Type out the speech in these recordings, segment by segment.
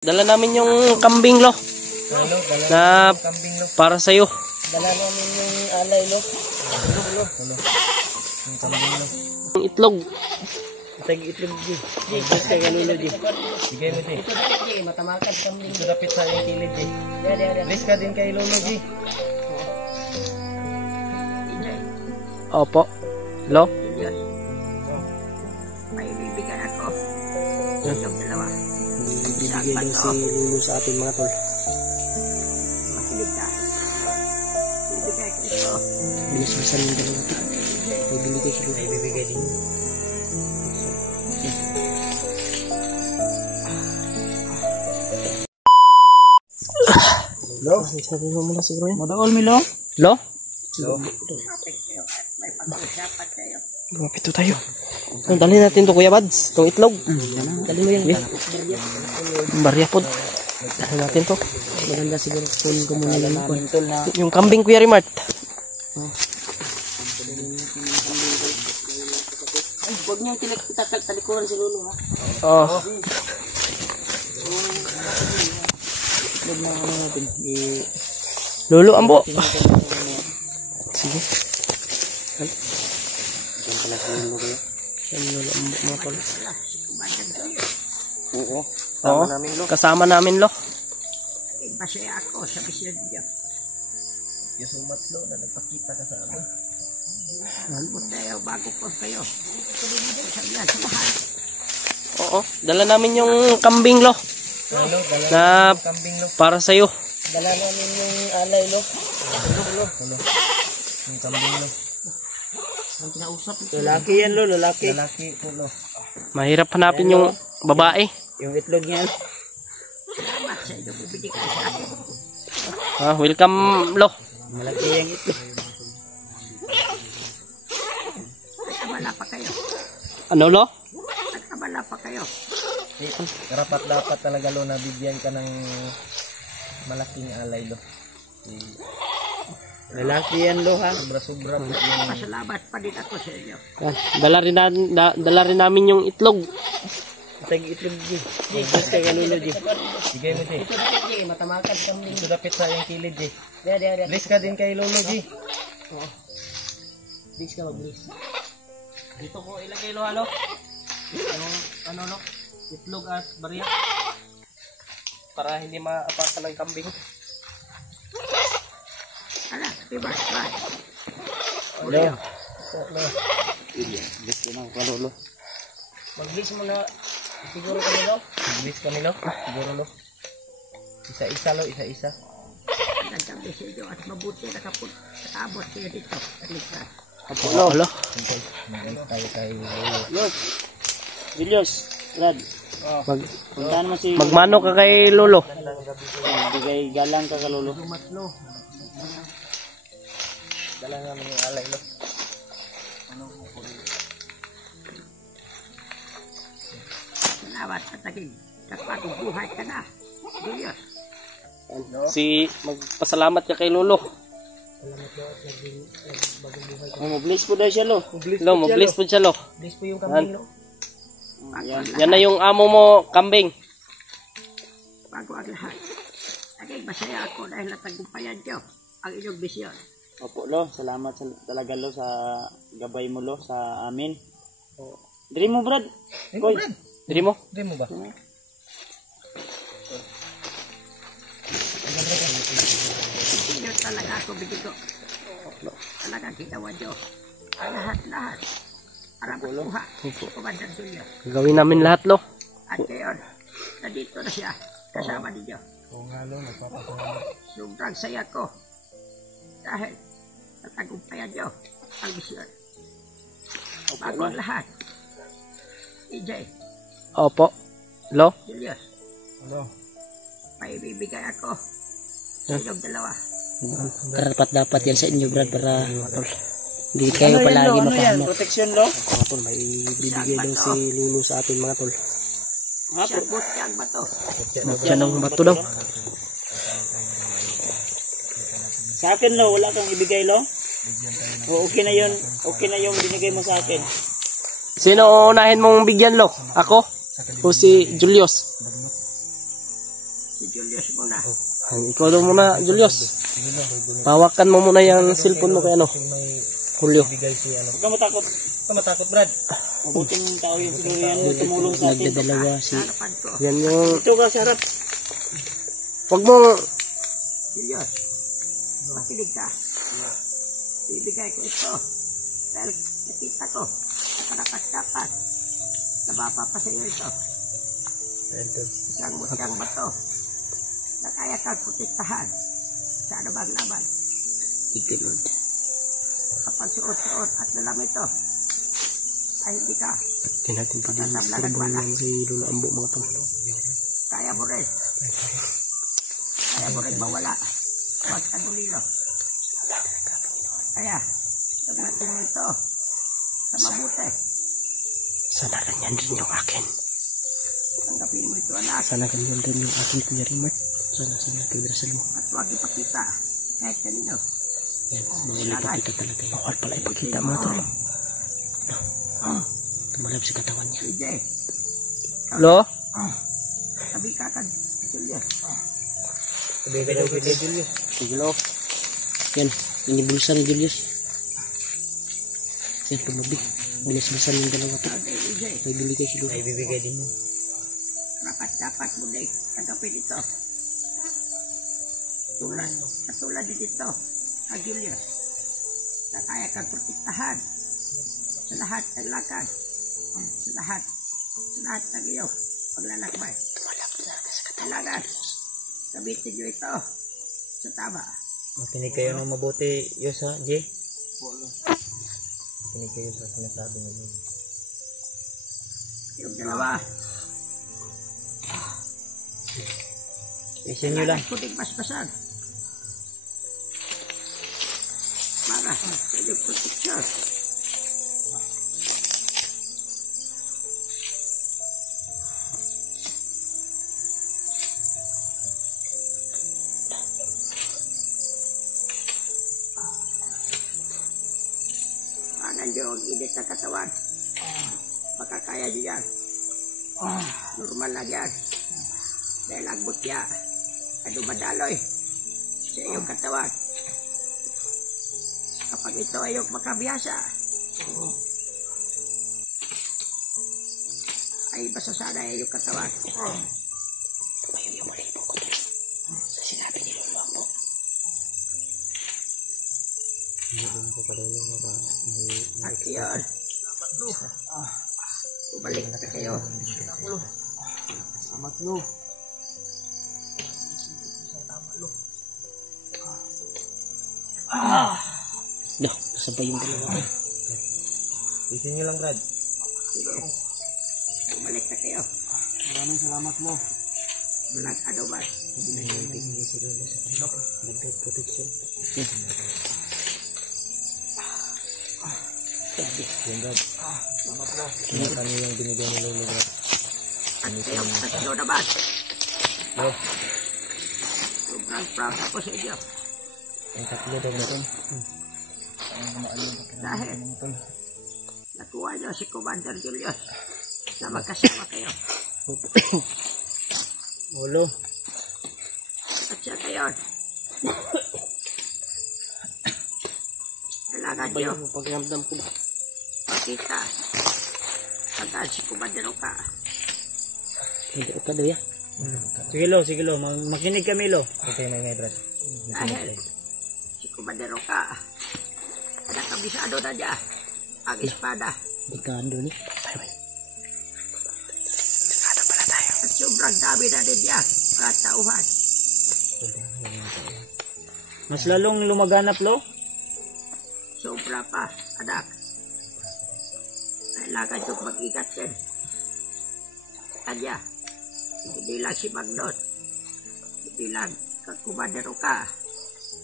Dala namin yung kambing lo. Na para sa iyo. Dala namin yung alay lo. Yung kambing lo. Yung itlog. Tag itlog di. Just kay kanulo di. Sige mo di. Ito dapat di matamakan kambing. Ito dapat sa yung kilid di. Please ka din kay lolo di. Opo. Lo. May bibigay ako. Yung dalawa. Bibigay din si lolo sa atin mga tol. Makinig ka. Bibigay ko ito. Bilis-bilisan yung dalawa. May binigay si lolo. May bibigay din. Lo? Sabi mo muna siguro yan. Madaol mi lo? Lo. Lo. May pag-usapan kayo. Lumapit tayo. Dali natin to Kuya Bads. Itong itlog. Dali mo yan. Barya po. Dali natin to. Maganda siguro kunin ko muna lang po. Yung kambing Kuya Rimart. Huwag niyo talikuran si Lolo ha. Oh. Huwag na ano natin. Lolo ambo. Sige. Diyan pala si lolo kayo. Yan Lolo ambo mga tol. Oo. Oo. Kasama namin lo. Masaya ako sa bisyan niyo. Thank you so much lo na nagpakita ka sa amin. Alam tayo bago po kayo. Sabihan sa lahat. Oo. Dala namin yung kambing lo. Na Kambing lo. para sa iyo. Dala namin yung alay lo. Yung kambing lo. Ang kinausap. Lalaki yan lo, lalaki. Lalaki po lo. Mahirap hanapin yung babae. Yung itlog niyan. Salamat sa inyo bibigay sa akin. Welcome lo. Malaki yung itlog. Nagkabala pa kayo. Ano lo? Nagkabala pa kayo. Karapat dapat talaga lo na bigyan ka ng malaking alay lo. Lalaki yan lo ha. Sobra-sobra po yung... Pasalamat pa din ako sa inyo. Dala rin namin yung itlog. Tag itlog di. Just kay kanulo di. Sige mo di. Ito dapat di matamakan kambing. Ito dapat sa yung kilid di. Please ka din kay lolo di. Please ka mag-please. Dito ko ilagay lo ano? Yung ano lo? Itlog at barya. Para hindi maapakan ng kambing. Ala, diba? Lolo. Please ka na kalolo. Mag-please mo na siguro kami lo. Please kami lo. Siguro lo. Isa-isa lo, isa-isa. Nagsabi sa inyo at mabuti nakabot kayo dito. Aligtas. Lo. Lo. Tayo kay lolo. Lo, Julius, Brad. Puntahan mo si... Magmano ka kay Lolo. Bigay galang ka ka Lolo. Dala namin yung alay lo. Salamat sa taging. Kapagong buhay ka na. Julius. Magpasalamat ka kay Lolo. Mag-bless po daw siya lo. Lo, mag-bless po siya lo. Please po yung kambing lo. Yan na yung amo mo, kambing. Bago ang lahat. Naging masaya ako dahil natagumpayan niyo ang inyong bisyon. Opo lo, salamat talaga lo sa gabay mo lo sa amin. Diri mo Brad. Koy. Diri mo? Dili mo ba? Inyo talaga ako bigigo. Talaga ginawa niyo. Ang lahat-lahat. Para makuha. Commander Julius. Gawin namin lahat lo. At ngayon, nandito na siya. Kasama ninyo. Oo nga lo, nagpapasalamat. Sobrang saya ko. Dahil natagumpayan niyo ang misyon. Bago ang lahat. EJ, Opo. Lo. Julius, Ano? may bibigay ako sa inyong dalawa. Karapat dapat yan sa inyo Brad para hindi kayo palagi mapahamak. Protection lo. Mga tol, may bibigay daw si lolo sa atin mga tol. Sabot niya ang bato. Siya ng bato daw. Sa akin lo, wala kang ibigay lo. O okay na yun. Okay na yung binigay mo sa akin. Sino unahin mong bigyan lo? Ako? O si Julius? Si Julius muna. Ikaw daw muna, Julius. Hawakan mo muna yung cellphone mo kay ano. Julio. Huwag ka matakot. Huwag ka matakot, Brad. Mabuting tao yung siguro yan. Tumulong sa atin. Nagdadalawa si... Harapan ko. Yan yung... Ito ka sa harap. Huwag mo... Julius, makinig ka. Ibigay ko ito. Dahil nakita ko, nakarapat-dapat. Nababa pa sa iyo ito. Isang mutyang bato na kaya kang protektahan sa anumang laban. Igalod. Kapag suot-suot at lalam ito, ay hindi ka. Hindi natin pwede magkarabon lang kay Lolo Ambo mga tol. Kaya mo rin. Kaya mo rin mawala. Huwag ka dulilo. Kaya, sagutin mo ito sa mabuti. Sana ganyan rin yung akin. Tanggapin mo ito, anak. Sana ganyan rin yung akin, Kuya Rimart. Sana pagdarasal mo. At huwag ipakita kahit kanino. Yan, bawal ipakita talaga. Bawal pala ipakita mga tol. Tumalab sa katawan niya. DJ, Hello? sabi ka ka, Julius. Sige lo. Yan, ini bulsa ni Julius. Yan, tumabi. Bilis-bilisan yung dalawa to. Okay, DJ, May bili kayo si Lolo. May bibigay din mo. dapat mo na tanggapin ito. Katulad din ito, kang Julius, na kaya kang protektahan sa lahat ng lakad, sa lahat ng iyong paglalakbay. Kailangan gamitin nyo ito sa tama. Makinig kayo ng mabuti, Yos ha, Jay? Makinig kayo sa sinasabi ng Lolo. Yung dalawa, Isin nyo lang. kuning basbasan para sa inyong proteksyon. Pangan nyo ang init ng katawan. Makakaya nyo yan. Normal lang yan. Dahil ang butya ay dumadaloy sa iyong katawan. Kapag ito ay iyong makabiyasa, ay basa sana ay iyong katawan. Tumayo yung malibo ko sa sinabi ni Lolo Ambo. At iyon, bumalik na kayo. Salamat lo. Dah, sampai yung dalawa. Isin nyo lang, Brad. Sige, bumalik na kayo. Maraming salamat mo. Walang anuman. Dagdag protection. Yan, Brad. Salamat mo. Kinatan nyo yung binigay ni Lolo, Brad. At kayong tatlo naman. Yo, Sobrang proud ako sa inyo. yung tatlo daw natin. Dahil nakuha niyo si Commander Julius na magkasama kayo. Olo. At siya ngayon, kailangan Ba niyo yung pagramdam ko ba? makita hanggang si Commander ka. Hindi ka daw ya. Sige lo. Makinig kami lo. Okay, may Brad. Dahil si Commander ka, nakabisado na niya ang espada. Hindi ka ando ni. At sobrang dami na din niya mga tauhan. Mas lalong lumaganap lo. Sobra pa, anak. Kailangan niyong mag-ingat din. Kanya, hindi lang si Magnot, hindi lang kang Commander ka,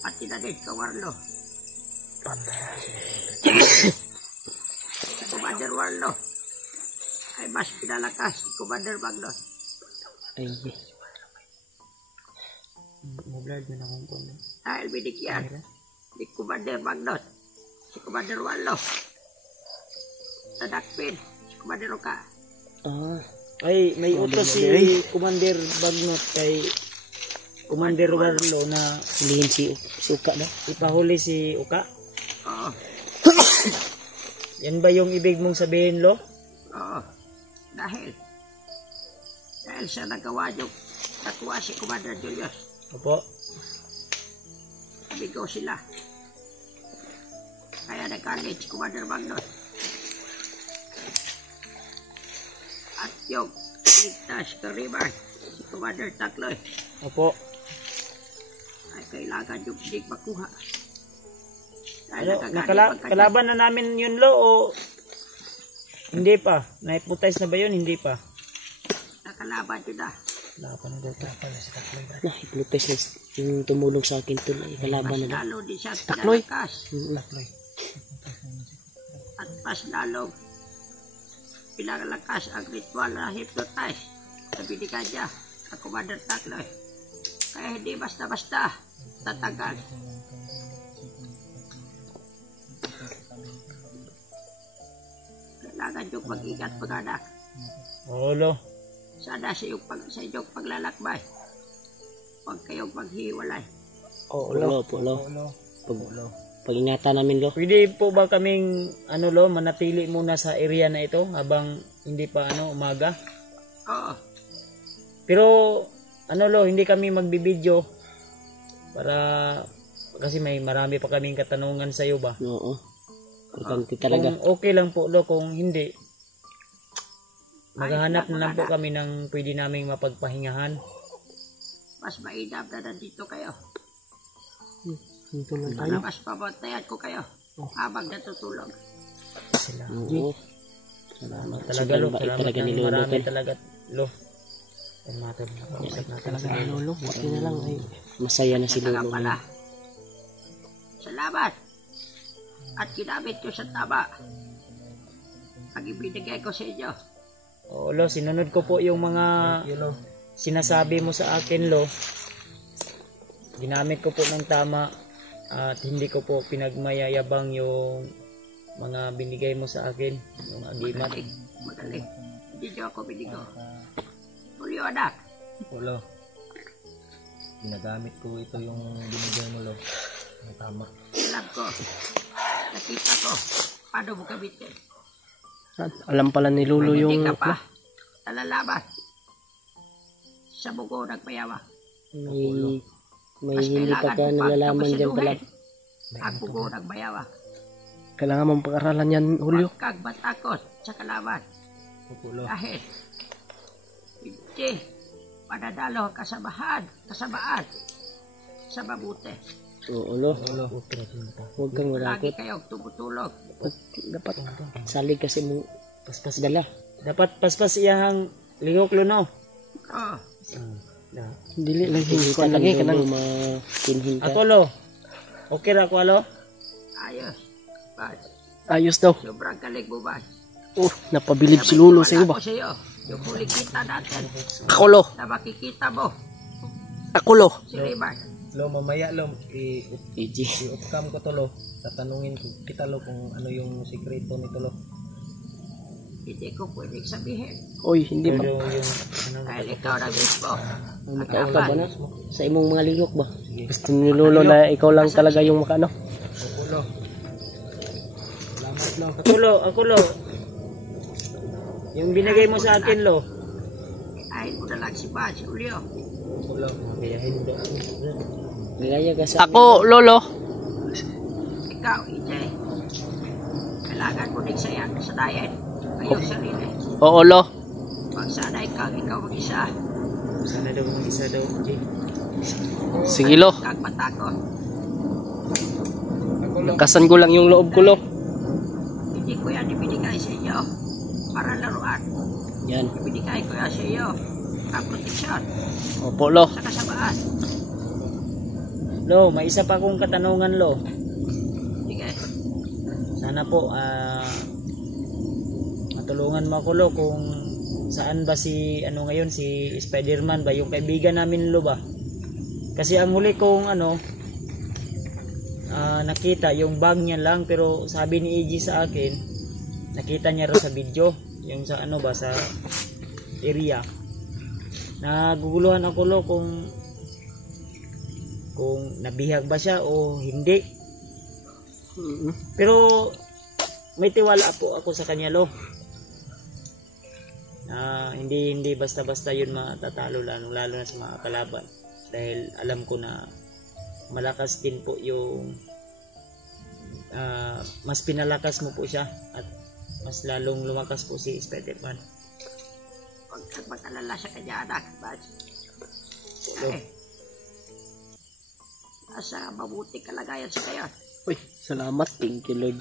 pati na din ka Warlo. Si Commander Warlo ay mas pinalakas si Commander Magnot. Ay, Mablad mo na kung kung. Dahil binigyan ni Commander Magnot si Commander Warlo. Nadakpin si Commander ka. ah, Ay, may utos si Commander Bagnot kay Commander Warlo na Hulihin si Uka daw. ipahuli si Uka. Oo. Yan ba yung ibig mong sabihin, Lo? Oo. Dahil siya nagawa yung nakuha si Commander Julius. Opo. Amigo sila. Kaya nagkalit si Commander Magnus. At yung ligtas kariban, si Commander Takloy, Opo. ay kailangan yung hindi makuha. Dahil Ano, nagkakalit kalaban na namin yun, Lo, o hindi pa? Naiputize na ba yun? Hindi pa. nakalaban yun na. Kalaban na daw. Nah, hipnotize na yung tumulong sa akin tol. Ay, kalaban na daw. Lalo din siya Takloy. pinalakas. At mas lalong pinalakas ang ritual na hypnotize na binigyan niya ang Commander Takloy. Kaya hindi basta-basta tatagal. Kailangan yung mag-ingat mga anak. Oo, Lo. Sana sa inyong paglalakbay. Huwag kayong maghiwalay. Oo, Lo. Pag-ingatan namin, Lo. Pwede po ba kaming, Lo, manatili muna sa area na ito habang hindi pa, umaga? Oo. Pero, Lo, hindi kami magbibideo para, kasi may marami pa kaming katanungan sa iyo ba? Oo. Importante talaga. Kung okay lang po, Lo, kung hindi, maghahanap na lang po kami ng pwede naming mapagpahingahan. Mas mainam na nandito kayo. Ito lang tayo. Para mas pabantayan ko kayo habang natutulog. Sila. Oo. Salamat. Talaga, Lo. Bait Salamat talaga ni ng Lolo, marami tol. talaga, Lo. Ang matter na kausap natin Talaga sa ni Lolo. Buti na lang. Ay, masaya na si Saka Lolo. pala. Salamat. At ginamit ko sa tama. Ang ibinigay ko sa inyo. Oo, Lo, sinunod ko po yung mga sinasabi mo sa akin, Lo. Ginamit ko po ng tama at hindi ko po pinagmayayabang yung mga binigay mo sa akin, yung agimat. Magaling. Hindi nyo ako binigo. Julio, anak. Lo. Ginagamit ko ito yung binigay mo, Lo. Ang tama. Alam ko. Nakita ko. Paano mo gamitin? Alam pala ni Lolo Hindi yung ka pa. Nalalaman. Sa bugo nagpayawa. may Mas hindi pa kailangan ka mo pang nalalaman dyan pala. kapasiluhin. Ang bugo nagpayawa. Kailangan mong pag-aralan yan, Julio. Huwag kang matakot sa kalaban. Lo. Dahil hindi manadalo ang kasamaan sa mabuti. Oo, Lo. Huwag kang Lagi matakot. kayong tumutulog. Dapat salig kasi mong paspas dala. Dapat paspas iyahang lihok, Lo, no? Oh, Dili lang hindi ka lagi ka nang makinhin ka. Ako, Lo. Okay ra ako, Lo? ayos. Bas, Ayos daw. sobrang galing mo ba? Napabilib si Lolo sa iyo ba? Sa iyo. Yung huli kita natin Ako, Lo. na makikita mo Ako, Lo. si Raymond. Lo, mamaya, Lo. EG. I-upcam ko to, Lo. Tatanungin ko kita, Lo, kung ano yung sikreto nito, Lo. Hindi ko pwedeng sabihin. Oy, hindi ba? Pero yung, Dahil ikaw na mismo. Ang makausap ba na? Sa imong mga lihok ba? Gusto ni Lolo na ikaw lang talaga yung makano? Lo. Salamat, Lo. Ako, Lo. Yung binigay mo sa akin, Lo. Ayahin mo na lang si Bas, Julio. Lo. Gayahin mo. Gaya ka sa... Ako, Lolo. Ikaw, EJ. Kailangan mo din sa diet. Ayong sarili. Oo, Lo. Huwag sana ikaw mag-isa. Sana daw yung isa daw, Jay. Sige, Lo. Huwag kang matakot. Kasan ko lang yung loob ko, Lo. Hindi ko yan ibinigay sa inyo para laruan. Yan. Ibinigay ko yan sa iyo ang proteksyon Opo, Lo. sa kasamaan. Lo, may isa pa akong katanungan, Lo. Sige. Sana po, matulungan mo ako, Lo, kung saan ba si, ngayon, si Spider-Man ba, yung kaibigan namin, Lo, ba? Kasi ang huli kong, nakita, yung bag niya lang, pero sabi ni EG sa akin, nakita niya raw sa video, yung sa, sa area. Naguguluhan ako, Lo, kung kung nabihag ba siya o hindi. Pero may tiwala po ako sa kanya, Lo. Hindi basta-basta yun matatalo, lalo na sa mga kalaban. Dahil alam ko na malakas din po yung mas pinalakas mo po siya at mas lalong lumakas po si Spider-Man. Huwag kang mag-alala sa kanya, anak. Nasa mabuti kalagayan sa kayo. Uy, salamat. Thank you, Lord.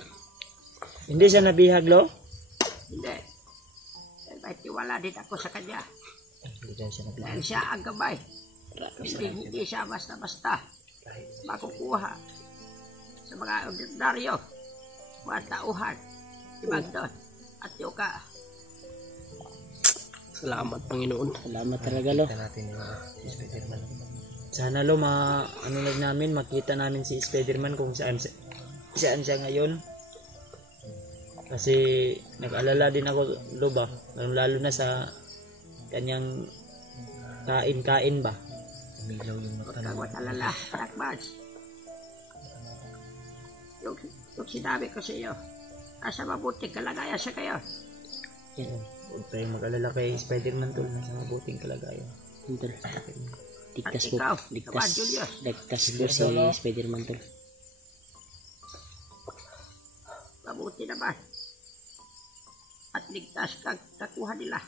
Hindi siya nabihag, Lo? Hindi. Dahil may tiwala din ako sa kanya. Dahil siya ang gabay. Hindi siya basta-basta makukuha sa mga ordinaryo, mga tauhan, ibang doon, at yuka. Salamat, Panginoon. Salamat talaga, Lo. Sana, Lo, makita namin si Spider-Man kung saan siya ngayon. Kasi nag-alala din ako, Lo, ba? Lalo na sa kanyang kain-kain ba? Huwag kang mag-alala, anak Mads. Yung sinabi ko sa iyo, nasa mabuting kalagayan sa kayo. Huwag tayong mag-alala kay Spider-Man, Tol. Nasa mabuting kalagayan. Tol. Ligtas At po. ikaw, Ligtas. Kawan Julius. Ligtas po si Spider-Man, Tol. Mabuti naman. At ligtas kang nakuha nila.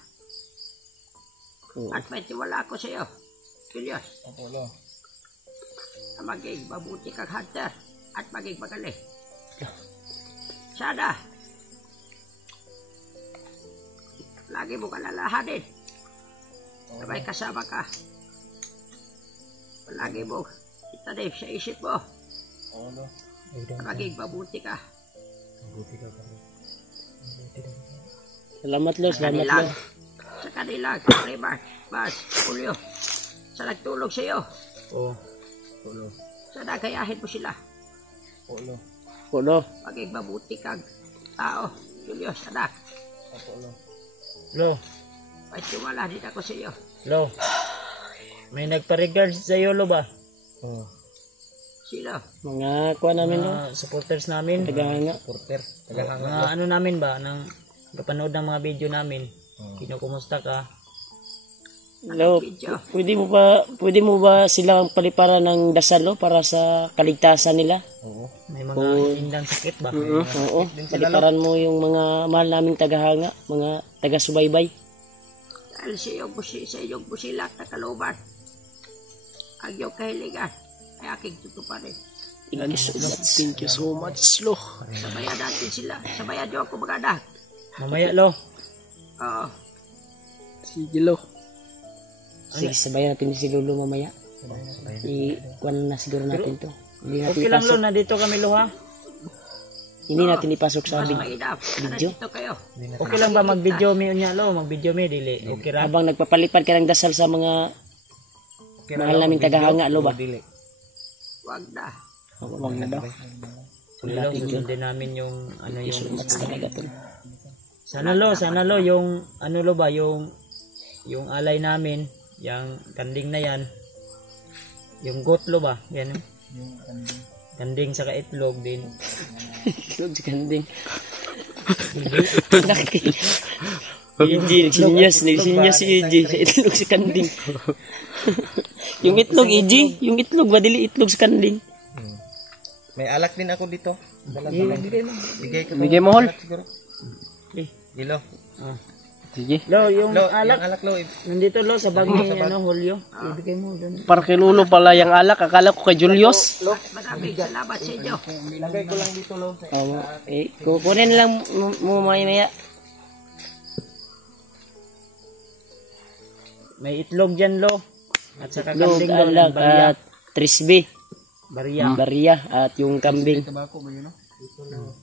Oo. At may tiwala ako sa iyo, Julius. Na maging mabuti kang hunter at maging magaling. Sana lagi mo kalalahanin na may kasama ka. Palagi mo itanim sa isip mo na maging mabuti ka. Salamat, Lo. Salamat, Lo. Sa kanilang Raymar, Bas, Julio, sa nagtulong sa iyo, Oo. sana gayahin mo sila. Lo. Maging mabuti kang tao, Julius, anak. Lo, May tiwala din ako sa iyo. Lo. May nagpa-regard sa iyo, Lo, ba? Sino? Mga kuha namin, Lo. Mga supporters namin. Tagahanga. Mga ano namin ba, nang kapanood ng mga video namin. Kinukumusta ka? Lo, pwede mo ba silang paliparan ng dasal, Lo, para sa kaligtasan nila? May mga indang sakit ba? Oo. Paliparan mo yung mga mahal naming tagahanga, mga taga-subaybay. Dahil sa iyong busilak na kalooban, ang iyong kahilingan ay aking tutuparin. Thank you so much, Lo. Sabayan natin sila. Sabayan niyo ako mga anak. Mamaya, Lo. Oo. Sige, Lo. Sige, sabayan natin si Lolo mamaya. I-kuhan na siguro natin to. Hindi natin Okay lang, Lo. ipasok. Nandito kami, Lo, ha? Hindi natin ipasok sa Mas video. mainam. Nandito kayo. Okay lang ba mag-video me unya, Lo? Mag-video me, dili. Okay ra? Habang nagpapalipad ka ng dasal sa mga Okay ra, mahal Lo, naming mag-video? tagahanga, Lo, ba? Dili. Huwag na. Huwag na daw. Sige, Lo, susundin namin yung ano yung Mas talaga to. sana Lo yung ano, Lo, ba yung alay namin, yung kanding na yan, yung goat, Lo, ba yan, yung kanding sa itlog din. Itlog si Kanding. EJ, nagsinyas si EJ sa itlog si Kanding. Yung itlog, EJ, yung itlog, badili itlog si Kanding. May alak din ako dito. Bigay mo, Hol. Gilo. Sige. Lo, yung Lo, alak, yung alak, Lo. nandito, Lo, sa bag ni Julio. Ibigay mo doon. Para kay Lolo pala yung alak, akala ko kay Julius. Maraming salamat sa inyo. Lagay ko lang dito, Lo. Kukunin lang mo maya. May itlog dyan, Lo. At saka Log, kanding, Lo, alak, ng barya. at trisbe, Barya. barya, at yung kambing. Tabako ba yun, no?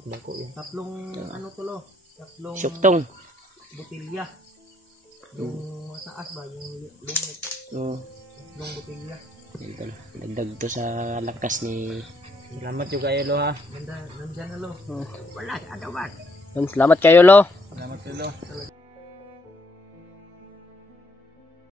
Bako yan. Tatlong, ano to, Lo? Tatlong Syuktong. botilya. Yung mataas ba? Yung lumit. Tatlong botilya. Dagdag to sa lakas ni... Salamat yung kayo, Lo, ha. Ganda, nandyan na, Lo. Wala, ano man. Salamat kayo, Lo. Salamat, Lo.